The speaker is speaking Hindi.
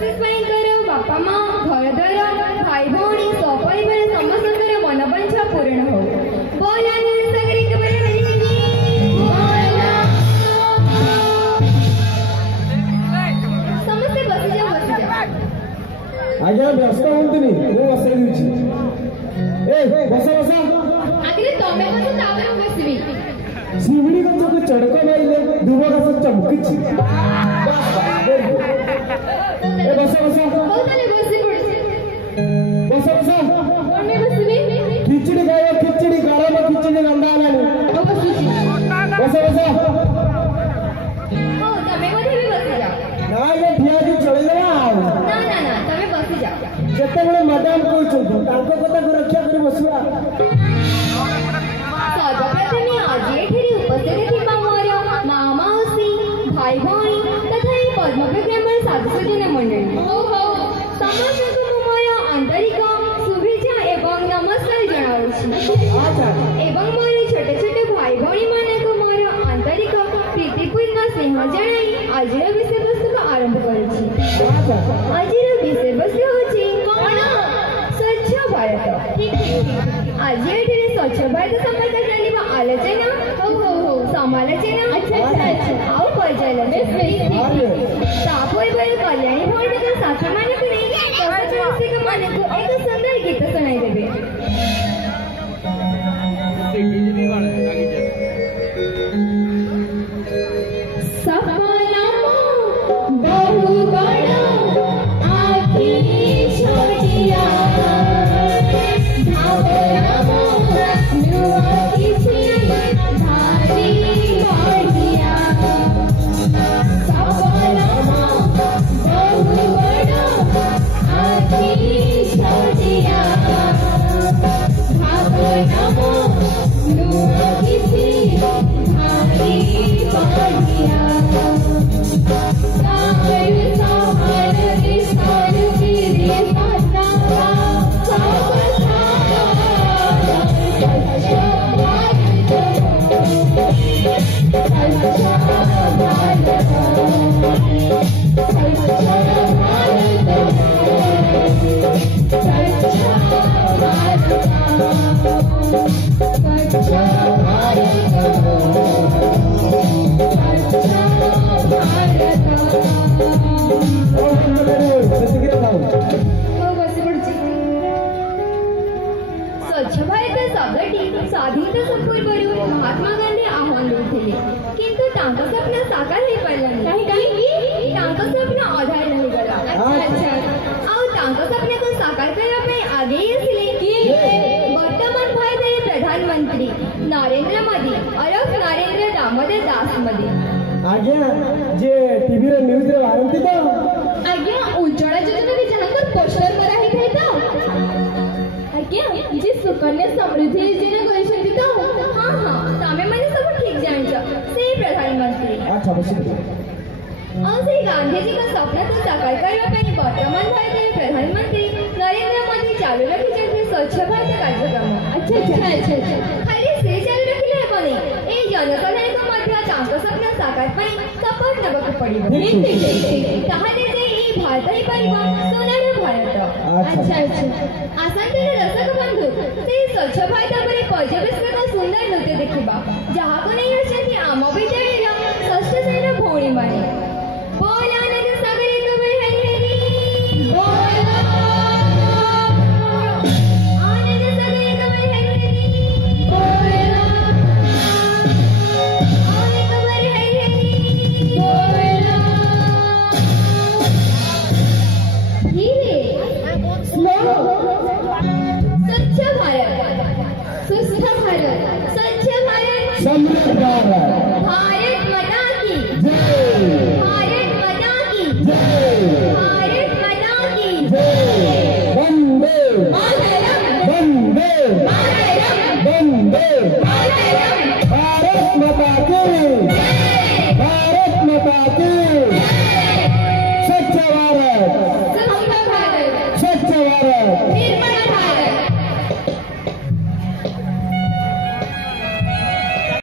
सर्वशेष बापा माँ घर द्वार भाई भौणी सपरिवार समस्त मनोवांछा पूर्ण हो। समस्ते बसी जाओ आज्ञा व्यस्त होंतुनी मु बसई दिछि ए बस बस आगे तमे बस तापर बसबी शिवड़ी गछ को चड़क माइले दुब गछ चमकिछि ए बस बस हो ताले बसी पड़छि बस बस कोने बसबी खिचड़ी खायो खिचड़ी गरम खिचड़ी रंधा लानी हो बसुछि बस बस हो तमे मधे भी बसी जाओ ना ये ठिया की चले जा ना तमे बसी जाओ जते बड़े मैडम कोइ छथि तांको कथा को रक्षा कर बसुआ सर्वप्रथमे आज एठी उपस्थित थिबा मोर माँ मौसी भाई भौणी तथा ए पद्मविक्रमर साधुसजन मंडली समस्तଙ୍କୁ ମୁଁ ମୋର ଆନ୍ତରିକ ଶୁଭେଚ୍ଛା ଏବଂ ନମସ୍କାର ଜଣାଉଛି ଏବଂ ମୋର ଛୋଟ ଛୋଟ ଭାଇ ଭଉଣୀମାନଙ୍କୁ ମୋର ଆନ୍ତରିକ ପ୍ରୀତିପୂର୍ଣ୍ଣ ସ୍ନେହ ଜଣାଇ ଆଜିର ବିଷୟବସ୍ତୁକୁ ଆରମ୍ଭ କରୁଛି। ଆଜିର ବିଷୟବସ୍ତୁ ହେଉଛି କ'ଣ? ସ୍ୱଚ୍ଛ ଭାରତ। ଆଜି ଏଠାରେ ସ୍ୱଚ୍ଛ ଭାରତ ସମ୍ପର୍କରେ ଚାଲିବ ଆଲୋଚନା ସମାଲୋଚନା ଆଉ ପର୍ଯ୍ୟାଲୋଚନା। ତା ପୂର୍ବରୁ କଲ୍ୟାଣୀ ଭଉଣୀଙ୍କ ଛାତ୍ରମାନଙ୍କୁ ନେଇ ମାନଙ୍କୁ ଏକ ସୁନ୍ଦର ଗୀତ ଶୁଣାଇଦେବେ। स्वाधीनता पूर्व महात्मा गांधी आह्वान देते किंतु तांका स्वप्न साकार हो पारा कहीं स्वप्न आधार रही गला। अच्छा आउ तांका स्वप्न को साकार करने आगे वर्तमान भारत प्रधानमंत्री नरेंद्र मोदी और नरेंद्र दामोदर दास मोदी आज्ञा जे टीवी रे न्यूज रे आरंती तो आज्ञा उज्ज्वला योजना रे जहां पोस्टर मरा ही थे तो आज्ञा जे सुकन्या समृद्धि योजना करिसेंती तो हां तमे माने सब ठीक जानछ से प्रधानमंत्री। अच्छा बस और से गांधी जी का सपना को साकार करने ପାଇଁ वर्तमान भारत के प्रधानमंत्री नरेंद्र मोदी चालू रखिଛନ୍ତି स्वच्छ भारत कार्यक्रम। अच्छा खाली से चालू रखिले हेबनी ए जनसाधारण को मध्य तांको सपना साकार ପାଇଁ सपोर्ट नबक पड़िबो ताहाते जे ई भारत ही परिबा सोनार भारत। अच्छा आसंतर दर्शक बंधु से स्वच्छ भारत पर पर्यवेक्षक सुंदर नृत्य देखिबा जहा को नहीं अछंती आम विद्यालय षष्ठ श्रेणी भौणी माने समृद्ध भारत भारत माता की जय भारत माता की जय भारत माता की जय वंदे मातरम वंदे मातरम वंदे मातरम भारत माता की भारत माता की स्वच्छ भारत स्वच्छ भारत स्वच्छ भारत निर्मल भारत